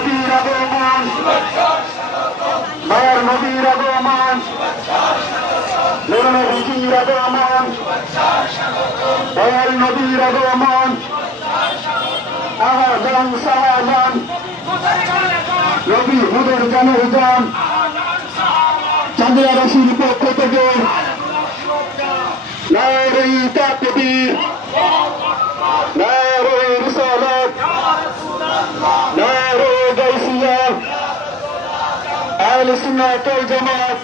নবীর আগমন, মায়ার নবীর আগমন, নূর নবীর আগমন, দয়াল নবীর আগমন, আহাজান সাহাজান নবী হুদের জানের জান, চাঁদিয়া রাশির পক্ষ থেকে নারে তাকবীর, নারে রিসালাত, নারে গাউসিয়া, আহলে সুন্নাত ওয়াল জামাত,